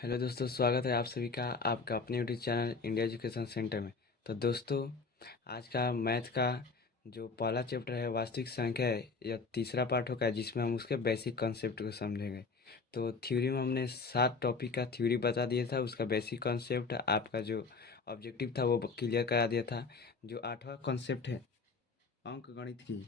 Hello दोस्तों, स्वागत है आप सभी का आपका अपने YouTube channel India education centre में। तो दोस्तों, आज का मैथ का जो पहला चैप्टर है वास्तविक संख्या है, यह तीसरा पार्ट होगा जिसमें हम उसके बेसिक कॉन्सेप्ट को समझेंगे। तो थ्योरी में हमने 7 टॉपिक का थ्योरी बता दिया था, उसका बेसिक कॉन्सेप्ट आपका जो ऑब्जेक्टिव था वो क्लियर करा दिया था। जो 8वां कॉन्सेप्ट है अंक गणित की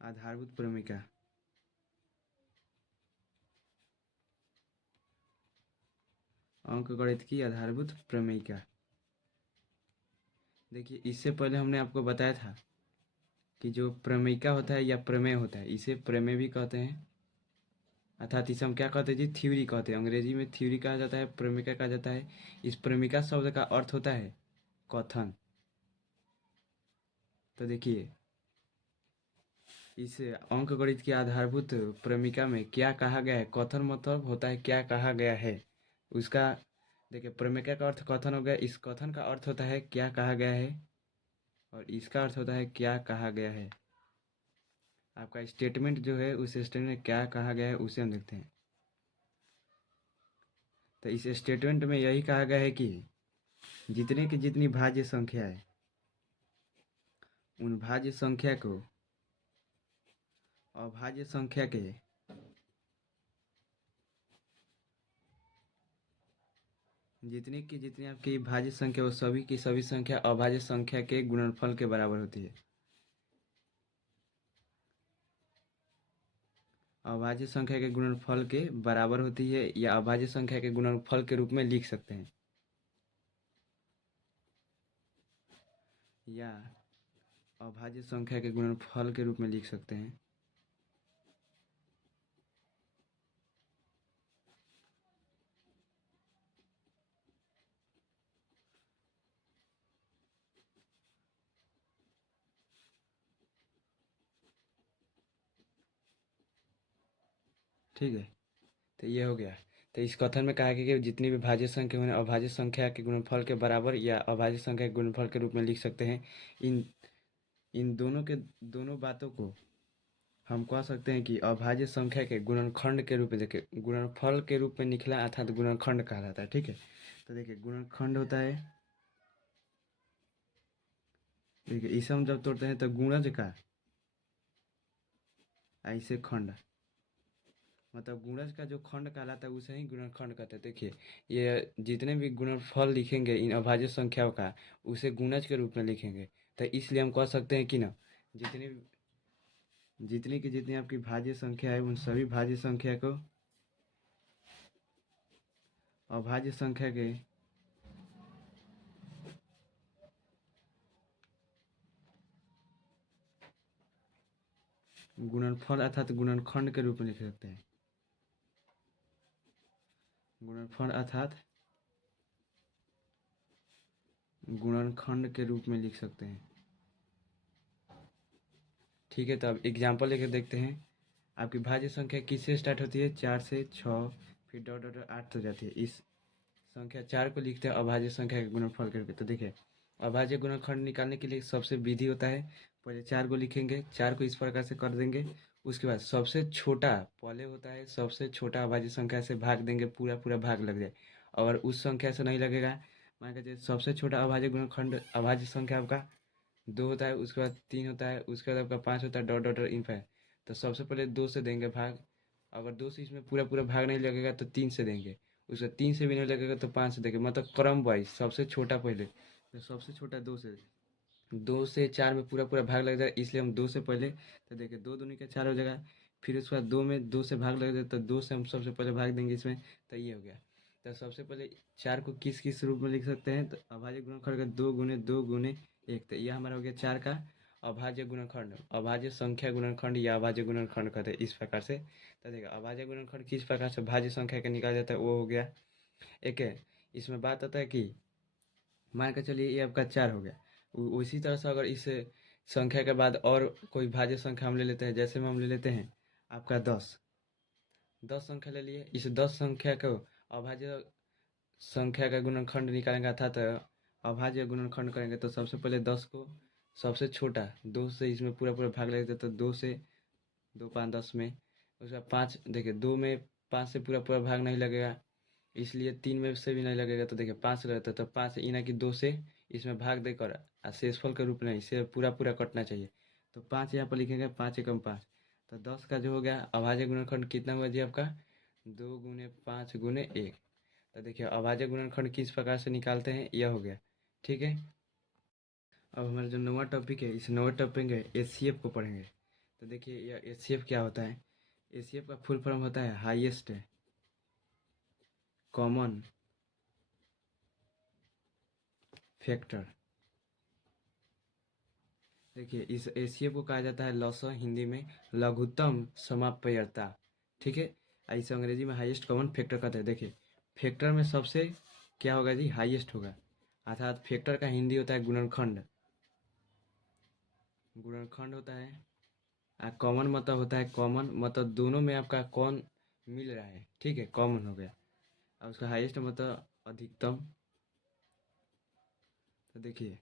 आधारभूत प्रमेय, अंक गणित की आधारभूत प्रमेय। देखिए, इससे पहले हमने आपको बताया था कि जो प्रमेयिका होता है या प्रमेय होता है, इसे प्रमेय भी कहते हैं। अर्थात इसे हम क्या कहते हैं जी, थ्योरी कहते हैं। अंग्रेजी में थ्योरी कहा जाता है, प्रमेयिका कहा जाता है। इस प्रमेयिका शब्द का अर्थ होता है कथन। तो देखिए, इस अंक गणित की आधारभूत प्रमेयिका में क्या कहा गया है, कथन मतलब होता है क्या कहा गया है उसका। देखिए, प्रमेयिका का अर्थ कथन हो गया, इस कथन का अर्थ होता है क्या कहा गया है, और इसका अर्थ होता है क्या कहा गया है। आपका स्टेटमेंट जो है, उस स्टेटमेंट में क्या कहा गया है उसे हम देखते हैं। तो इस स्टेटमेंट में यही कहा गया है कि जितने की जितनी भाज्य संख्या है, उन भाज्य संख्या को अभाज्य संख्या के जितनी की जितनी आपकी भाज्य संख्या, वो सभी की सभी संख्या अभाज्य संख्या के गुणनफल के बराबर होती है। अभाज्य संख्या के गुणनफल के बराबर होती है, या अभाज्य संख्या के गुणनफल के रूप में लिख सकते हैं, या अभाज्य संख्या के गुणनफल के रूप में लिख सकते हैं। ठीक है, तो ये हो गया। तो इस कथन में कहा गया कि जितनी भी भाज्य संख्या उन्हें अभाज्य संख्या के गुणनफल के बराबर या अभाज्य संख्या के गुणनफल के रूप में लिख सकते हैं। इन इन दोनों के दोनों बातों को हम कह सकते हैं कि अभाज्य संख्या के गुणनखंड के रूप में, देखिए गुणनफल के रूप में निकला अर्थात गुणनखंड कहलाता है। ठीक है, तो देखिए गुणनखंड होता है, देखिए इसे हम जब तोड़ते हैं तो गुणज का ऐसे खंड, मतलब गुणज का जो खंड कहलाता है उसे ही गुणनखंड कहते हैं। देखिए, ये जितने भी गुणनफल लिखेंगे इन अभाज्य संख्याओं का, उसे गुणज के रूप में लिखेंगे। तो इसलिए हम कह सकते हैं कि ना, जितनी जितनी की जितनी आपकी भाज्य संख्या है, उन सभी भाज्य संख्या को अभाज्य संख्या के गुणनफल अर्थात गुणनखंड के रूप में लिख सकते हैं। गुणनफल अर्थात गुणनखंड के रूप में लिख सकते हैं। ठीक है, तो अब एग्जाम्पल लेकर देखते हैं। आपकी भाज्य संख्या किससे स्टार्ट होती है, 4 से 6, फिर डॉट डॉट डॉट 8 हो जाती है। इस संख्या 4 को लिखते हैं अभाज्य संख्या के गुणनफल के रूप में। तो देखिए, अभाज्य गुणनखंड निकालने के लिए सबसे विधि होता है, पहले 4 को लिखेंगे, 4 को इस प्रकार से कर देंगे। उसके बाद सबसे छोटा पहले होता है, सबसे छोटा अभाज्य संख्या से भाग देंगे, पूरा पूरा भाग लग जाए। और उस संख्या से नहीं लगेगा, मान के चलिए सबसे छोटा अभाज्य गुणनखंड अभाज्य संख्या आपका 2 होता है, उसके बाद 3 होता है, उसके बाद आपका 5 होता है, डॉट डॉट इनफाइनाइट। तो सबसे पहले 2 से देंगे भाग। अगर 2 से इसमें पूरा पूरा भाग नहीं लगेगा तो 3 से देंगे। उसके 3 से भी नहीं लगेगा तो 5 से देंगे, मतलब क्रम वाइज सबसे छोटा पहले। तो सबसे छोटा 2 से, 2 से 4 में पूरा पूरा भाग लग जाएगा, इसलिए हम 2 से पहले। तो देखिए 2 दूनी का 4 हो जाएगा। फिर उसके बाद 2 में 2 से भाग लग जाए तो 2 से हम सबसे पहले भाग देंगे इसमें। तो ये हो गया। तो सबसे पहले 4 को किस किस रूप में लिख सकते हैं, तो अभाज्य गुणनखंड का 2 गुने 1। तो यह हमारा हो गया 4 का अभाज्य गुणनखंड, अभाज्य संख्या गुणनखंड या अभाज्य गुणनखंड कहते हैं इस प्रकार से। तो देखिए, अभाज्य गुणनखंड किस प्रकार से भाज्य संख्या का निकाला जाता है वो हो गया। एक है, इसमें बात आता है कि मान के चलिए ये आपका 4 हो गया। उसी तरह से अगर इस संख्या के बाद और कोई भाज्य संख्या हम ले लेते हैं, जैसे में हम ले लेते हैं आपका 10, 10 संख्या ले लिए। इस 10 संख्या को अभाज्य संख्या का गुणनखंड निकालेंगे, अर्थात अभाज्य गुणनखंड करेंगे। तो सबसे पहले 10 को सबसे छोटा 2 से इसमें पूरा पूरा भाग लगता है, तो 2 से 2 5 10 में। उसका 5 देखिए 2 में 5 से पूरा पूरा भाग नहीं लगेगा, इसलिए 3 में से भी नहीं लगेगा, तो देखिए 5 रहता है, तो 5 इना कि 2 से इसमें भाग देकर शेषफल के रूप में इसे पूरा पूरा कटना चाहिए। तो 5 यहाँ पर लिखेंगे, 5 एकम 5, तो 10 का जो हो गया अभाज्य गुणनखंड कितना हुआ जी आपका, 2 गुने 5 गुने 1। तो देखिए अभाज्य गुणनखंड किस प्रकार से निकालते हैं, यह हो गया। ठीक है, अब हमारा जो नवा टॉपिक है, इस नवा टॉपिक है एचसीएफ को पढ़ेंगे। तो देखिए यह एचसीएफ क्या होता है। एचसीएफ का फुल फॉर्म होता है हाईएस्ट कॉमन फैक्टर। देखिए इस एचसीएफ को कहा जाता है लॉसा, हिंदी में लघुत्तम समाप्यता। ठीक है, इसे अंग्रेजी में हाईएस्ट कॉमन फैक्टर कहते हैं। देखिए फैक्टर में सबसे क्या होगा जी, हाईएस्ट होगा, अर्थात फैक्टर का हिंदी होता है गुणनखंड। गुणनखंड होता है, कॉमन मतलब होता है, कॉमन मतलब दोनों में आपका कौन मिल रहा है, ठीक है, कॉमन हो गया। और उसका हाईएस्ट मतलब अधिकतम। तो देखिए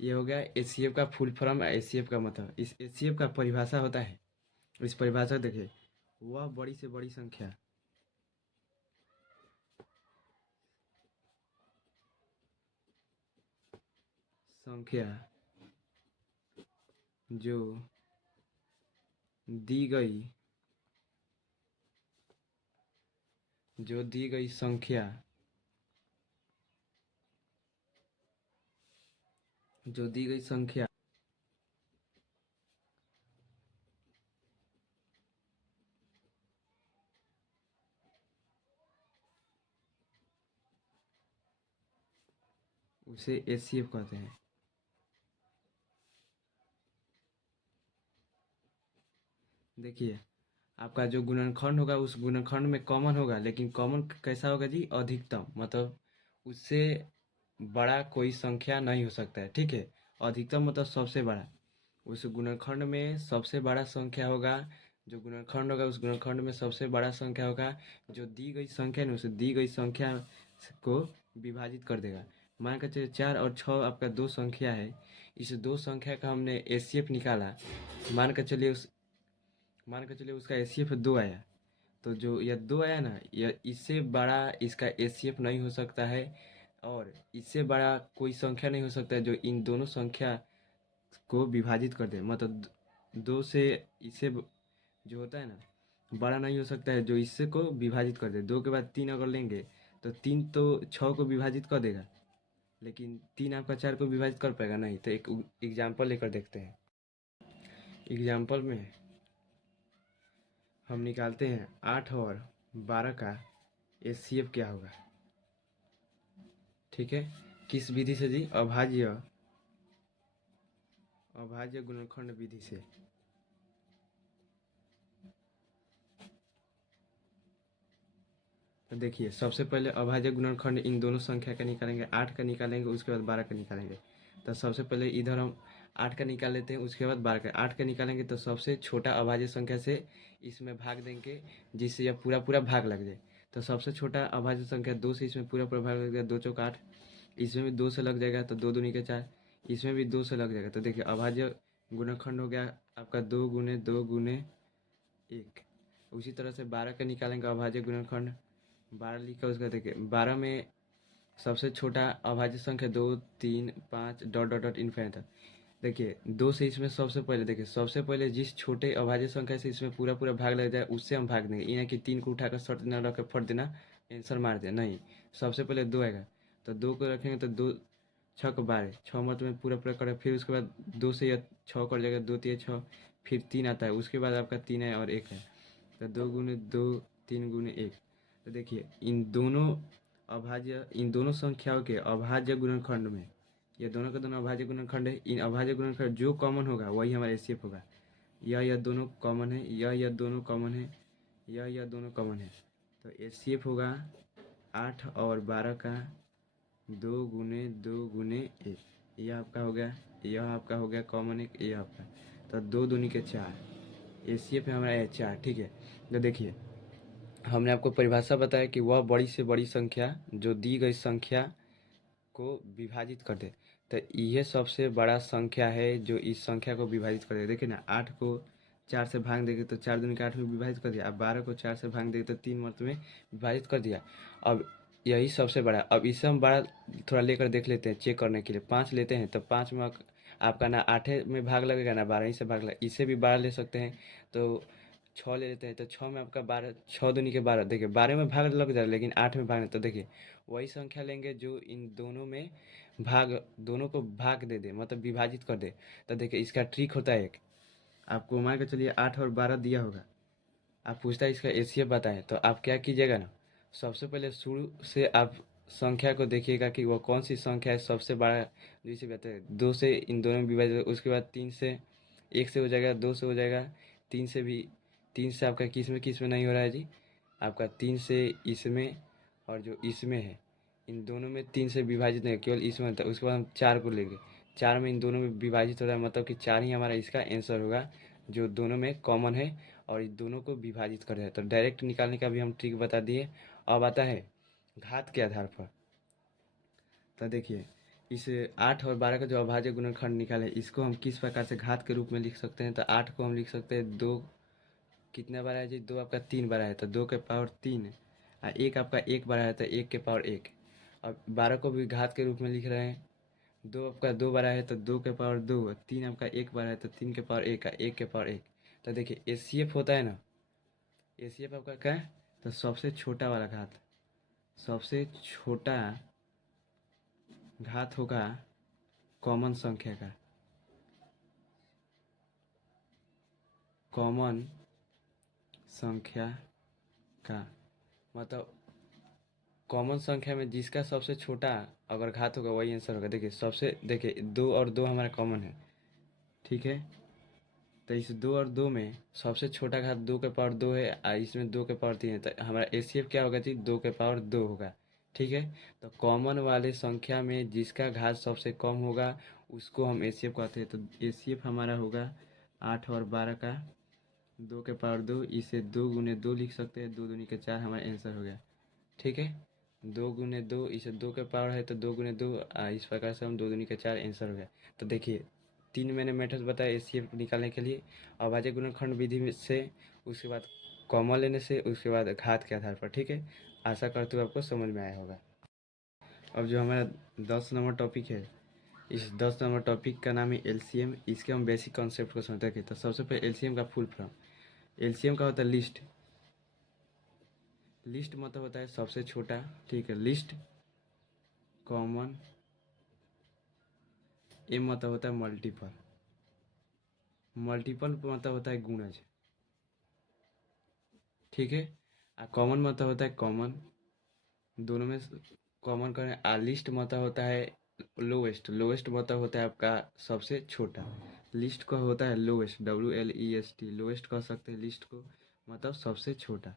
ये हो गया एचसीएफ का फुल फॉर्म। एचसीएफ का मतलब, इस एचसीएफ का परिभाषा होता है, इस परिभाषा देखिए, वह बड़ी से बड़ी संख्या संख्या जो दी गई संख्या जो दी गई संख्या उसे एचसीएफ कहते हैं। देखिए आपका जो गुणनखंड होगा उस गुणनखंड में कॉमन होगा, लेकिन कॉमन कैसा होगा जी, अधिकतम, मतलब उससे बड़ा कोई संख्या नहीं हो सकता है। ठीक है, अधिकतम मतलब सबसे बड़ा, उस गुणनखंड में सबसे बड़ा संख्या होगा, जो गुणनखंड होगा उस गुणनखंड में सबसे बड़ा संख्या होगा, जो दी गई संख्या ने उस दी गई संख्या को विभाजित कर देगा। मान कर चलिए 4 और 6 आपका दो संख्या है, इस दो संख्या का हमने एचसीएफ निकाला। मान कर चलिए उसका एचसीएफ 2 आया, तो जो यह 2 आया ना, यह इससे बड़ा इसका एचसीएफ नहीं हो सकता है, और इससे बड़ा कोई संख्या नहीं हो सकता है जो इन दोनों संख्या को विभाजित कर दे। मतलब 2 से इससे जो होता है ना, बड़ा नहीं हो सकता है जो इससे को विभाजित कर दे। 2 के बाद 3 अगर लेंगे तो 3 तो 6 को विभाजित कर देगा, लेकिन 3 आपका 4 को विभाजित कर पाएगा नहीं। तो एक एग्जाम्पल लेकर देखते हैं। एग्जाम्पल में हम निकालते हैं 8 और 12 का एचसीएफ क्या होगा। ठीक है, किस विधि से जी, अभाज्य गुणनखंड विधि से। तो देखिए सबसे पहले अभाज्य गुणनखंड इन दोनों संख्या का निकालेंगे, 8 का निकालेंगे, उसके बाद 12 का निकालेंगे। तो सबसे पहले इधर हम 8 का निकाल लेते हैं, उसके बाद 12 का। 8 का निकालेंगे तो सबसे छोटा अभाज्य संख्या से इसमें भाग देंगे, जिससे यह पूरा पूरा भाग लग जाए। तो सबसे छोटा अभाज्य संख्या 2 से इसमें पूरा पूरा भाग लग जाएगा, 2 चौक 8, इसमें भी 2 से लग जाएगा, तो 2 दूनी के 4, इसमें भी 2 से लग जाएगा। तो देखिए अभाज्य गुणनखंड हो गया आपका 2 गुने 1। उसी तरह से 12 का निकालेंगे अभाज्य गुणनखंड, 12 लिखा उसका। देखिए 12 में सबसे छोटा अभाज्य संख्या 2 3 5 डॉट डॉट डॉट इन्फिनिट तक। देखिए 2 से इसमें सबसे पहले, देखिए सबसे पहले जिस छोटे अभाज्य संख्या से इसमें पूरा पूरा भाग लग जाए उससे हम भाग देंगे, ये ना कि 3 को उठाकर सट देना, रख फट देना, आंसर मार दिया, नहीं। सबसे पहले 2 आएगा, तो 2 को रखेंगे तो 2 6 12, 6 मत में पूरा पूरा करें, फिर उसके बाद 2 से यह 6 कर जाएगा, 2 3 6, फिर 3 आता है, उसके बाद आपका 3 है और 1 है, तो 2 गुने 2 3 गुने 1। तो देखिए इन दोनों संख्याओं के अभाज्य गुणनखंड में, ये दोनों का दोनों अभाज्य गुणनखंड है, इन अभाज्य गुणनखंड जो कॉमन होगा वही हमारा एचसीएफ होगा। यह दोनों कॉमन है, यह दोनों कॉमन है, यह दोनों कॉमन है। तो एचसीएफ होगा 8 और 12 का 2 गुने 1। यह आपका हो गया, यह आपका हो गया कॉमन एक, ये आपका, तो 2 दूनी के 4। एचसीएफ है हमारा 4। ठीक है, तो देखिए हमने आपको परिभाषा बताया कि वह बड़ी से बड़ी संख्या जो दी गई संख्या को विभाजित कर दे। तो यह सबसे बड़ा संख्या है जो इस संख्या को विभाजित कर देगा। देखिए ना, 8 को 4 से भाग देंगे तो 4 दूनी के 8 में विभाजित कर दिया। अब 12 को 4 से भाग देंगे तो 3 मत में विभाजित कर दिया। अब यही सबसे बड़ा। अब इससे हम बड़ा थोड़ा लेकर देख लेते हैं चेक करने के लिए। 5 लेते हैं तो 5 में आपका ना 8 में भाग लगेगा ना 12 ही से भाग लगेगा। इससे भी 12 ले सकते हैं तो 6 ले लेते हैं तो 6 में आपका 12, 6 दूनी के 12। देखिए 12 में भाग लग जाएगा लेकिन 8 में भाग नहीं। तो देखिए वही संख्या लेंगे जो इन दोनों में भाग, दोनों को भाग दे दे, मतलब विभाजित कर दे। तो देखिए इसका ट्रिक होता है एक। आपको मान के चलिए 8 और 12 दिया होगा, आप पूछता है इसका एचसीएफ बताएं, तो आप क्या कीजिएगा ना, सबसे पहले शुरू से आप संख्या को देखिएगा कि वो कौन सी संख्या है सबसे बड़ा। जैसे कहते हैं 2 से इन दोनों में विभाजित, उसके बाद 3 से, 1 से हो जाएगा, 2 से हो जाएगा, 3 से भी। 3 से आपका किस में नहीं हो रहा है जी, आपका 3 से इसमें, और जो इसमें है इन दोनों में 3 से विभाजित नहीं, केवल इसमें होता है। उसके बाद हम 4 को लेंगे, 4 में इन दोनों में विभाजित हो रहा है, मतलब कि 4 ही हमारा इसका आंसर होगा जो दोनों में कॉमन है और इन दोनों को विभाजित कर रहा है। तो डायरेक्ट निकालने का भी हम ट्रिक बता दिए। अब आता है घात के आधार पर। तो देखिए इस 8 और 12 का जो अभाज्य गुणनखंड निकाले, इसको हम किस प्रकार से घात के रूप में लिख सकते हैं। तो 8 को हम लिख सकते हैं 2, कितना बड़ा है जी, 2 आपका 3 बड़ा है तो 2 के पावर 3, और 1 आपका 1 बड़ा है तो 1 के पावर 1। अब 12 को भी घात के रूप में लिख रहे हैं। 2 आपका 2 बड़ा है तो 2 के पावर 2, 3 आपका 1 बड़ा है तो 3 के पावर 1 का 1 के पावर 1। तो देखिए एचसीएफ होता है ना, एचसीएफ आपका क्या है, तो सबसे छोटा वाला घात, सबसे छोटा घात होगा कॉमन संख्या का, कॉमन संख्या का मतलब कॉमन संख्या में जिसका सबसे छोटा अगर घात होगा वही आंसर होगा। देखिए सबसे, देखिए 2 और 2 हमारा कॉमन है, ठीक है। तो इस 2 और 2 में सबसे छोटा घात 2 के पावर 2 है और इसमें 2 के पावर 3 है, तो हमारा एचसीएफ क्या होगा जी, 2 के पावर 2 होगा, ठीक है। तो कॉमन वाले संख्या में जिसका घात सबसे कम होगा उसको हम एचसीएफ कहते हैं। तो एचसीएफ हमारा होगा 8 और 12 का 2 के पावर 2, इसे 2 गुने 2 लिख सकते हैं, 2 दूनी के 4 हमारा आंसर हो गया, ठीक है। 2 गुने 2, इसे 2 के पावर है तो 2 गुने 2, इस प्रकार से हम 2 दूनी के 4 आंसर हो गया। तो देखिए 3 मैंने मेथड बताया एचसीएफ निकालने के लिए, अभाज्य गुणनखंड विधि में से, उसके बाद कॉमन लेने से, उसके बाद घात के आधार पर, ठीक है। आशा करते हुए आपको समझ में आया होगा। अब जो हमारा 10 नंबर टॉपिक है, इस 10 नंबर टॉपिक का नाम है एलसीएम। इसके हम बेसिक कॉन्सेप्ट को समझते हैं। तो सबसे पहले एलसीएम का फुल फॉर्म, एलसीएम का होता है लिस्ट। लिस्ट मतलब होता है सबसे छोटा, ठीक है। लिस्ट कॉमन, एम मतलब होता है मल्टीपल, मल्टीपल मतलब होता है गुणज, ठीक है। कॉमन मतलब होता है कॉमन, दोनों में कॉमन करें। लिस्ट मतलब होता है लोएस्ट, लोएस्ट मतलब होता है आपका सबसे छोटा। लिस्ट का होता है लोएस्ट, WLEST, लोएस्ट कह सकते हैं लिस्ट को, मतलब सबसे छोटा,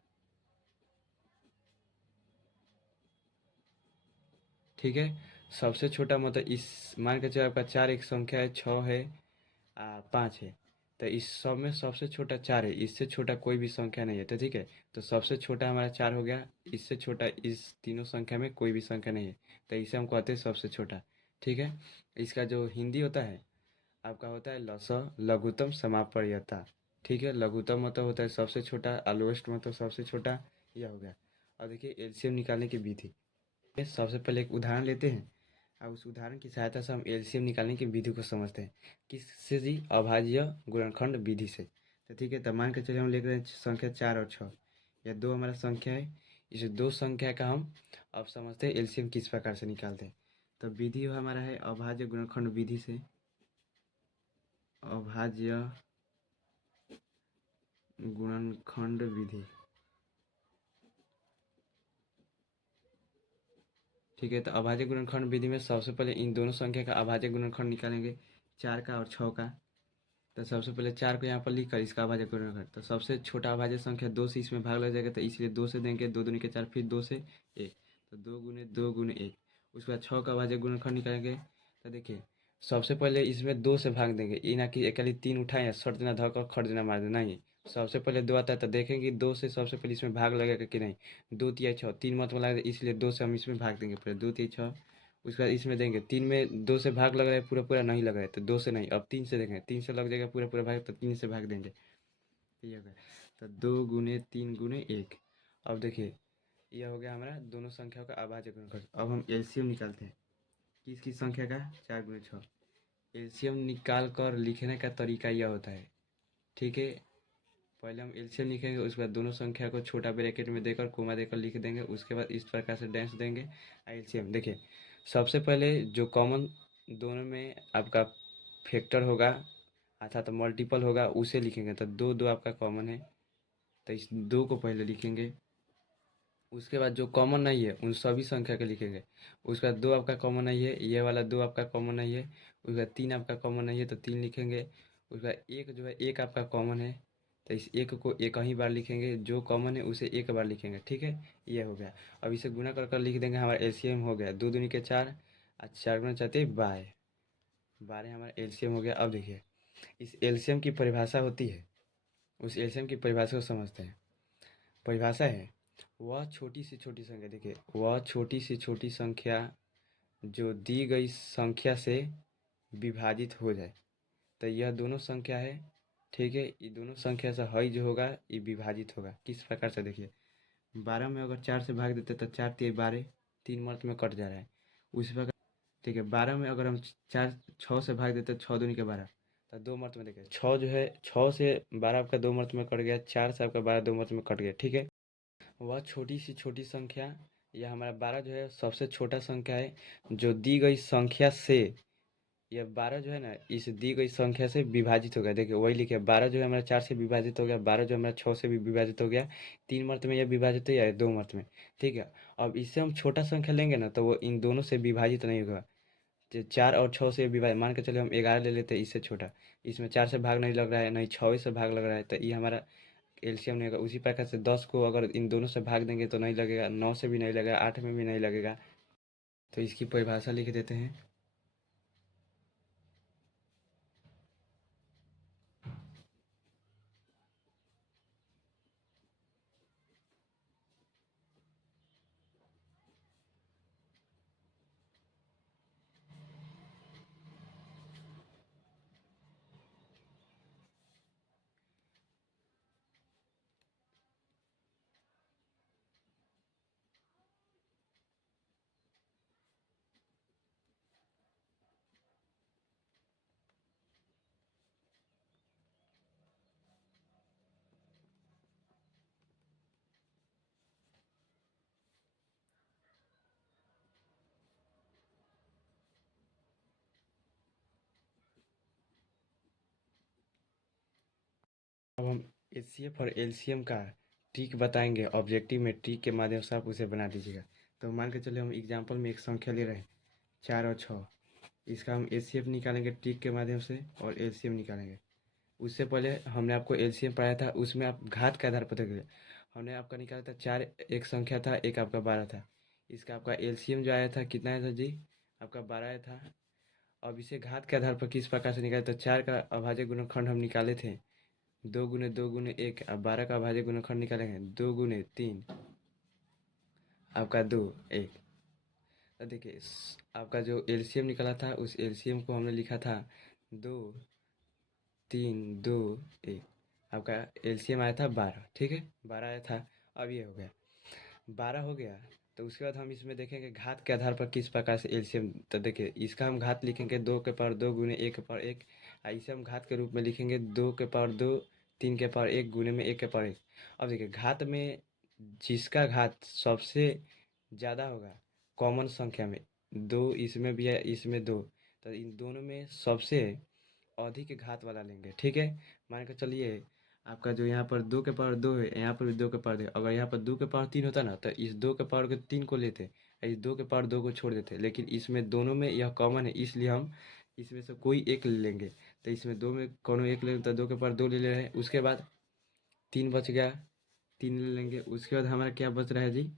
ठीक है। सबसे छोटा मतलब इस, मान के चलो आपका 4 एक संख्या है, 6 है, 5 है, तो इस सब में सबसे छोटा 4 है, इससे छोटा कोई भी संख्या नहीं है। तो ठीक है, तो सबसे छोटा हमारा 4 हो गया, इससे छोटा इस तीनों संख्या में कोई भी संख्या नहीं है, तो इसे हम कहते हैं सबसे छोटा, ठीक है। इसका जो हिंदी होता है आपका होता है लस, लघुत्तम समापयता, ठीक है। लघुत्तम मतलब होता है सबसे छोटा, लोएस्ट मतलब सबसे छोटा, यह हो गया। और देखिए एलसीएम निकालने की विधि, सबसे पहले एक उदाहरण लेते हैं और उस उदाहरण की सहायता से हम एलसीएम निकालने की विधि को समझते हैं। किससे जी, अभाज्य गुणनखंड विधि से। तो ठीक है, तो मान के चलिए हम लिख रहे हैं संख्या 4 और 6, यह दो हमारा संख्या है। इस दो संख्या का हम अब समझते हैं एलसीएम किस प्रकार से निकालते हैं। तो विधि हमारा है अभाज्य गुणनखंड विधि से, अभाज्य गुणनखंड विधि, ठीक है। तो अभाज्य गुणनखंड विधि में सबसे पहले इन दोनों संख्या का अभाज्य गुणनखंड निकालेंगे, 4 का और 6 का। तो सबसे पहले 4 को यहाँ पर लिख कर इसका अभाज्य गुणनखंड, तो सबसे छोटा अभाज्य संख्या 2 से इसमें भाग लग जाएगा, तो इसलिए 2 से देंगे, 2 दूनी के 4, फिर 2 से 1, तो 2 गुने 1। उसके बाद 6 का अभाज्य गुणनखंड निकालेंगे। तो देखिए सबसे पहले इसमें 2 से भाग देंगे, ये ना कि अकेले 3 उठाएं या सट देना धक और खट देना मार देना, नहीं। सबसे पहले 2 आता है तो देखेंगे 2 से सबसे पहले इसमें भाग लगेगा कि नहीं। 2 तिया 6, 3 मत में लगा, इसलिए 2 से हम इसमें भाग देंगे, पहले 2 तिया 6, उसके बाद इसमें देंगे 3 में 2 से भाग लग रहा है पूरा पूरा नहीं लग रहा है तो 2 से नहीं, अब 3 से देखें 3 से लग जाएगा पूरा पूरा भाग तो 3 से भाग देंगे। ये हो गया। तो 2 गुने 3 गुने 1। अब देखिए यह हो गया हमारा दोनों संख्याओं का अभाज्य गुणनखंड। अब हम एलसीएम निकालते हैं किस किस संख्या का, 4 गुने 6। एलसीएम निकाल कर लिखने का तरीका यह होता है, ठीक है। पहले हम एलसीएम लिखेंगे, उसके बाद दोनों संख्या को छोटा ब्रैकेट में देकर कोमा देकर लिख देंगे, उसके बाद इस प्रकार से डैश देंगे। एलसीएम देखिए, सबसे पहले जो कॉमन दोनों में आपका फैक्टर होगा अर्थात तो मल्टीपल होगा उसे लिखेंगे। तो दो दो आपका कॉमन है तो इस दो को पहले लिखेंगे। उसके बाद जो कॉमन नहीं है उन सभी संख्या के लिखेंगे। उसके बाद दो आपका कॉमन नहीं है, ये वाला दो आपका कॉमन नहीं है। उसके बाद तीन आपका कॉमन नहीं है तो तीन लिखेंगे। उसके बाद एक जो है एक आपका कॉमन है तो इस एक को एक ही बार लिखेंगे, जो कॉमन है उसे एक बार लिखेंगे, ठीक है। ये हो गया। अब इसे गुना कर कर लिख देंगे, हमारा एलसीएम हो गया 2 दूनी के 4 और 4 गुना 4 12। 12 हमारा एलसीएम हो गया। अब देखिए इस एलसीएम की परिभाषा होती है, उस एलसीएम की परिभाषा को समझते हैं। परिभाषा है वह छोटी से छोटी संख्या, देखिए वह छोटी से छोटी संख्या जो दी गई संख्या से विभाजित हो जाए। तो यह दोनों संख्या है, ठीक है। ये दोनों संख्या से हई जो होगा ये विभाजित होगा। किस प्रकार से देखिए, 12 में अगर 4 से भाग देते तो 4 3 12, 3 मर्त में कट जा रहा है उसी प्रकार। ठीक है, 12 में अगर हम 4 6 से भाग देते 6 दूनी के 12 तो 2 मर्त में देखिए 6 जो है 6 से 12 आपका 2 मर्त में कट गया, 4 से आपका 12 2 मर्त में कट गया, ठीक है। वह छोटी से छोटी संख्या, यह हमारा 12 जो है सबसे छोटा संख्या है जो दी गई संख्या से, यह 12 जो है ना इस दी गई संख्या से विभाजित हो गया। देखिए वही लिखे 12 जो है हमारा 4 से विभाजित हो गया, 12 जो हमारा 6 से भी विभाजित हो गया, 3 मर्त में यह विभाजित हो या 2 मर्त में, ठीक है। अब इससे हम छोटा संख्या लेंगे ना तो वो इन दोनों से विभाजित नहीं होगा। 4 और 6 से विभाजित, मान के चलिए हम 11 ले लेते हैं, इससे छोटा, इसमें 4 से भाग नहीं लग रहा है नहीं 6 से भाग लग रहा है तो ये हमारा एलसीएम नहीं होगा। उसी प्रकार से 10 को अगर इन दोनों से भाग देंगे तो नहीं लगेगा, 9 से भी नहीं लगेगा, 8 में भी नहीं लगेगा। तो इसकी परिभाषा लिख देते हैं। अब हम एचसीएफ और एलसीएम का ट्रिक बताएंगे, ऑब्जेक्टिव में ट्रिक के माध्यम से आप उसे बना दीजिएगा। तो मान के चले हम एग्जाम्पल में एक संख्या ले रहे हैं 4 और 6, इसका हम एचसीएफ निकालेंगे ट्रिक के माध्यम से और एलसीएम निकालेंगे। उससे पहले हमने आपको एलसीएम पढ़ाया था, उसमें आप घात के आधार पर देखिए, हमने आपका निकाला था 4 एक संख्या था, एक आपका 12 था। इसका आपका एलसीएम जो आया था कितना आया था जी, आपका 12 आया था। अब इसे घात के आधार पर किस प्रकार से निकाले, तो 4 का अभाज्य गुणनखंड हम निकाले थे 2 गुने 1। अब 12 का अभाज्य गुणनखंड निकालेंगे 2 गुने 3 आपका 2 1। तो देखिए आपका जो एलसीएम निकला था उस एलसीएम को हमने लिखा था 2 3 2 1। आपका एलसीएम आया था 12, ठीक है 12 आया था। अब ये हो गया 12 हो गया। तो उसके बाद हम इसमें देखेंगे घात के आधार पर किस प्रकार से एलसीएम, तो देखिए इसका हम घात लिखेंगे 2 के पावर 2 गुने 1 के पावर 1। इसे हम घात के रूप में लिखेंगे 2 के पावर 2 3 के पावर 1 गुने में 1 के पावर 1। अब देखिए घात में जिसका घात सबसे ज़्यादा होगा कॉमन संख्या में, 2 इसमें भी है इसमें 2, तो इन दोनों में सबसे अधिक घात वाला लेंगे, ठीक है। मान के चलिए आपका जो यहाँ पर 2 के पावर 2 है, यहाँ पर भी 2 के पावर 2 है। अगर यहाँ पर 2 के पावर 3 होता ना तो इस 2 के पावर के 3 को लेते, इस 2 के पावर 2 को छोड़ देते, लेकिन इसमें दोनों में यह कॉमन है इसलिए हम इसमें से कोई एक ले लेंगे। तो इसमें दो में कौन एक लेंगे तो 2 के पावर 2 ले रहे हैं। उसके बाद 3 बच गया, 3 ले लेंगे। उसके बाद हमारा क्या बच रहा है जी,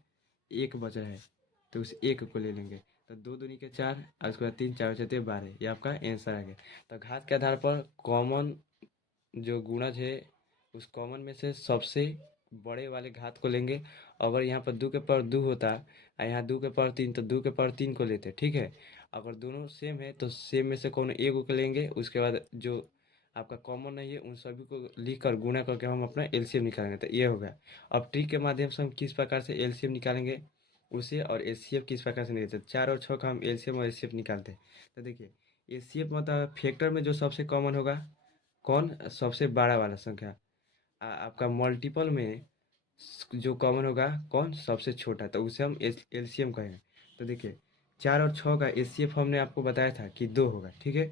एक बच रहा है तो उस एक को ले लेंगे। तो 2 दूनी के 4 और उसके बाद 3 4 चौथे 12, ये आपका आंसर आ गया। तो घात के आधार पर कॉमन जो गुणज है उस कॉमन में से सबसे बड़े वाले घात को लेंगे। अगर यहाँ पर 2 के पावर 2 होता और यहाँ 2 के पावर 3 तो 2 के पावर 3 को लेते हैं, ठीक है। अगर दोनों सेम है तो सेम में से कोनो एक को लेंगे, उसके बाद जो आपका कॉमन नहीं है उन सभी को लिख कर गुणा करके हम अपना एलसीएम निकालेंगे, तो ये हो गया। अब ट्रिक के माध्यम से हम किस प्रकार से एलसीएम निकालेंगे उसे, और एचसीएफ किस प्रकार से निकलते हैं, 4 और 6 का हम एलसीएम और एचसीएफ निकालते हैं। तो देखिए एचसीएफ मतलब फैक्टर में जो सबसे कॉमन होगा, कौन, सबसे बड़ा वाला संख्या। आपका मल्टीपल में जो कॉमन होगा कौन, सबसे छोटा, तो उसे हम एलसीएम कहेंगे। तो देखिए 4 और 6 का एचसीएफ हमने आपको बताया था कि 2 होगा, ठीक है।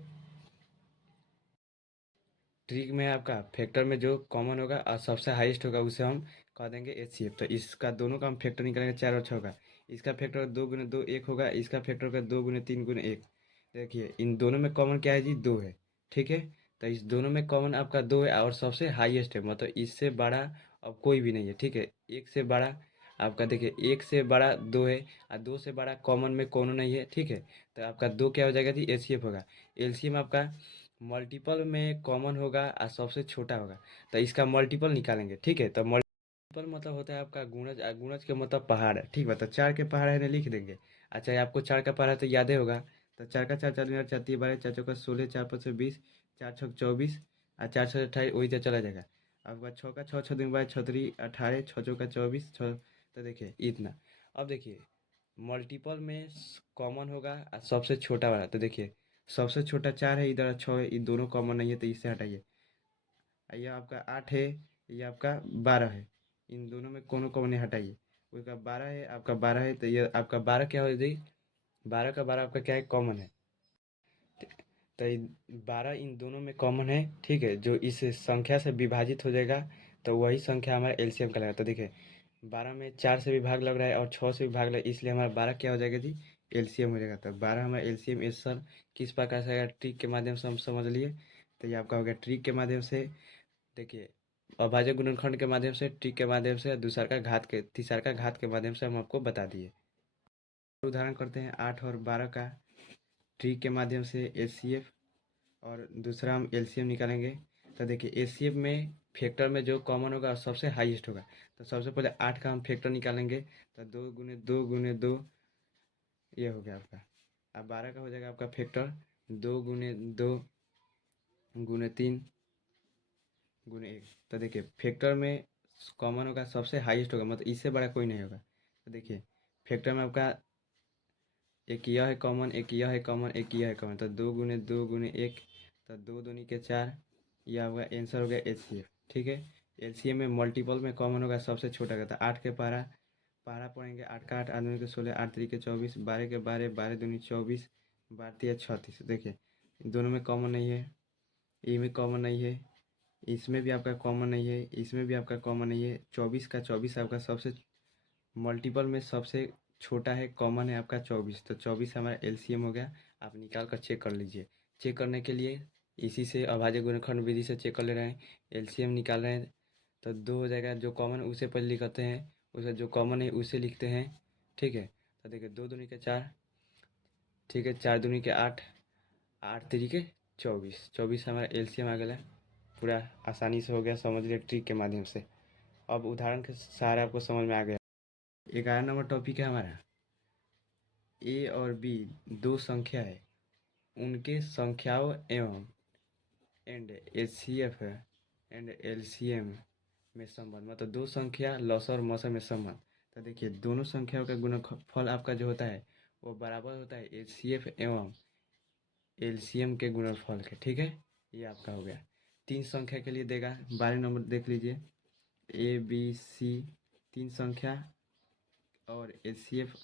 ट्रिक में आपका फैक्टर में जो कॉमन होगा और सबसे हाईएस्ट होगा उसे हम कह देंगे एचसीएफ। तो इसका दोनों का हम फैक्टर निकालेंगे 4 और 6 का। इसका फैक्टर 2 गुने 2 1 होगा, इसका फैक्टर होगा 2 गुने 3 गुने 1। देखिए इन दोनों में कॉमन क्या है जी, 2 है, ठीक है। तो इस दोनों में कॉमन आपका 2 है और सबसे हाईएस्ट है, मतलब इससे बड़ा अब कोई भी नहीं है, ठीक है। एक से बड़ा आपका, देखिए एक से बड़ा 2 है और 2 से बड़ा कॉमन में कोनो नहीं है, ठीक है। तो आपका 2 क्या हो जाएगा जी, एचसीएफ होगा। एलसीएम आपका मल्टीपल में कॉमन होगा और सबसे छोटा होगा, तो इसका मल्टीपल निकालेंगे, ठीक है। तो मल्टीपल मतलब होता है आपका गुणज, गुणज के मतलब पहाड़ है, ठीक है। तो 4 के पहाड़ है ना, लिख देंगे। अच्छा आपको 4 का पहाड़ है तो याद ही होगा। तो 4 का 4 4 दूनी 4 3 12 4 चौका 16 4 5 20 4 6 24 और 4 6 28 वही तो चला जाएगा। आपका 6 का 6 6 दूनी 12 6 3 18 6 चौका 24 6। तो देखिए इतना। अब देखिए मल्टीपल में कॉमन होगा और सबसे छोटा वाला, तो देखिए सबसे छोटा 4 है, इधर 6 है, ये दोनों कॉमन नहीं है तो इससे हटाइए। ये आपका 8 है, ये आपका 12 है, इन दोनों में कोनो कॉमन नहीं, हटाइए। उसका 12 है, आपका 12 है, तो ये आपका 12 क्या हो जाएगी, 12 का 12 आपका क्या है, कॉमन है। तो 12 इन दोनों में कॉमन है, ठीक है। जो इस संख्या से विभाजित हो जाएगा तो वही संख्या हमारा एलसीएम कहलाएगा। तो देखिए 12 में 4 से भी भाग लग रहा है और 6 से भी भाग लग रहा है, इसलिए हमारा 12 क्या हो जाएगा जी, एलसीएम हो जाएगा। तो 12 हमारा एलसीएम इस सर किस प्रकार से आएगा, ट्रिक के माध्यम से हम समझ लिए। तो ये आपका हो गया ट्रिक के माध्यम से। देखिए अभाज्य गुणनखंड के माध्यम से, ट्रिक के माध्यम से, दूसरा का घात के, तीसरा का घात के माध्यम से हम आपको बता दिए। उदाहरण करते हैं 8 और 12 का, ट्रिक के माध्यम से एचसीएफ और दूसरा हम एलसीएम निकालेंगे। तो देखिए एचसीएफ में फैक्टर में जो कॉमन होगा सबसे हाईएस्ट होगा। तो सबसे पहले 8 का हम फैक्टर निकालेंगे, तो 2 गुने 2 गुने 2, ये हो गया आपका। अब 12 का हो जाएगा आपका फैक्टर 2 गुने 2 गुने 3 गुने 1। तो देखिए फैक्टर में कॉमन होगा सबसे हाईएस्ट होगा, मतलब इससे बड़ा कोई नहीं होगा। तो देखिए फैक्टर में आपका एक यह है कॉमन, एक यह है कॉमन, एक यह है कॉमन, तो 2 गुने 1, तो 2 दूनी के 4, यह होगा आंसर हो गया एचसीएफ, ठीक है। एलसीएम में मल्टीपल में कॉमन होगा सबसे छोटा का, तो 8 के पारा पारा पढ़ेंगे, 8 का 8 8 दूनी के 16 8 3 के 24 12 के 12 12 दूनी 24 12 3 36। देखिए दोनों में कॉमन नहीं है, ई में कॉमन नहीं है, इसमें भी आपका कॉमन नहीं है, इसमें भी आपका कॉमन नहीं है। 24 का 24 आपका सबसे मल्टीपल में सबसे छोटा है, कॉमन है आपका 24, तो 24 हमारा एलसीएम हो गया। आप निकाल कर चेक कर लीजिए। चेक करने के लिए इसी से अभाज्य गुणनखंड विधि से चेक कर ले रहे हैं, एलसीएम निकाल रहे हैं। तो 2 हो जाएगा, जो कॉमन उसे पहले लिखते हैं, उसे जो कॉमन है उसे लिखते हैं, ठीक है। तो देखिए 2 दूनी के 4, ठीक है, 4 दूनी के 8 8 3 के 24 24 हमारा एलसीएम आ गया। पूरा आसानी से हो गया, समझ लिया ट्रिक के माध्यम से। अब उदाहरण के सहारे आपको समझ में आ गया। 11 नंबर टॉपिक है हमारा, ए और बी दो संख्या है, उनके संख्याओं एवं एंड एचसीएफ एंड एलसीएम में संबंध, मतलब दो संख्या लसर और मसर में संबंध। तो देखिए दोनों संख्याओं का गुणनफल आपका जो होता है वो बराबर होता है एचसीएफ एवं एलसीएम के गुणनफल के, ठीक है। ये आपका हो गया। 3 संख्या के लिए देगा, 12 नंबर देख लीजिए, ए बी सी 3 संख्या और एचसीएफ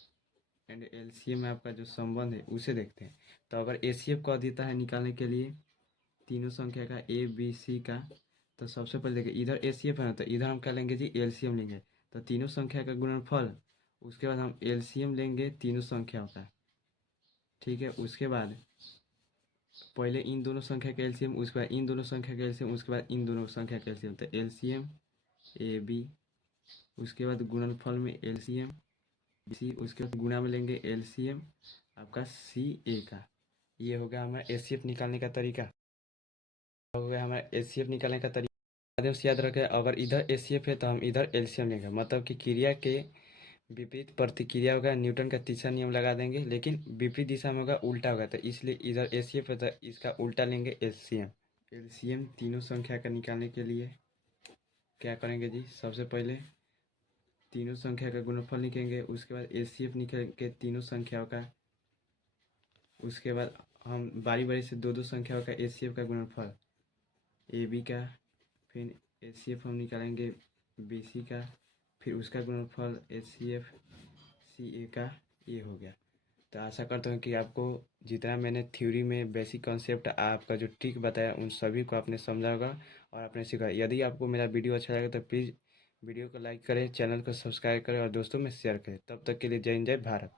एंड एलसीएम में आपका जो संबंध है उसे देखते हैं। तो अगर एचसीएफ कह देता है निकालने के लिए तीनों संख्या का, ए बी सी का, तो सबसे पहले देखिए इधर एचसीएफ है ना, तो इधर हम क्या लेंगे जी, एलसीएम लेंगे। तो तीनों संख्या का गुणनफल, उसके बाद हम एलसीएम लेंगे तीनों संख्याओं का, ठीक है। उसके बाद पहले इन दोनों संख्या का एलसीएम, उसके बाद इन दोनों संख्या का एलसीएम, उसके बाद इन दोनों संख्या का एलसीएम, तो एलसीएम ए बी, उसके बाद गुणनफल में एलसीएम सी, उसके बाद गुणा में लेंगे एलसीएम आपका सी ए का। ये हो गया हमारा एचसीएफ निकालने का तरीका। हो गया हमारा एचसीएफ निकालने का तरीका, माध्यम से याद रखें। अगर इधर एचसीएफ है तो हम इधर एलसीएम लेंगे, मतलब कि क्रिया के विपरीत प्रतिक्रिया होगा, न्यूटन का तीसरा नियम लगा देंगे, लेकिन विपरीत दिशा में होगा, उल्टा होगा, तो इसलिए इधर एसीएफ है तो इसका उल्टा लेंगे एलसीएम। एलसीएम तीनों संख्या का निकालने के लिए क्या करेंगे जी, सबसे पहले तीनों संख्या का गुणनफल लिखेंगे, उसके बाद एचसीएफ निकालेंगे तीनों संख्याओं का, उसके बाद हम बारी बारी से दो दो संख्याओं का एचसीएफ का गुणनफल, ए बी का, फिर एचसीएफ हम निकालेंगे बी सी का, फिर उसका गुणनफल एचसीएफ सी ए का। ये हो गया। तो आशा करता हूँ कि आपको जितना मैंने थ्योरी में बेसिक कॉन्सेप्ट आपका जो ट्रिक बताया उन सभी को आपने समझा होगा और आपने सीखा। यदि आपको मेरा वीडियो अच्छा लगे तो प्लीज़ वीडियो को लाइक करें, चैनल को सब्सक्राइब करें और दोस्तों में शेयर करें। तब तक के लिए जय हिंद, जय भारत।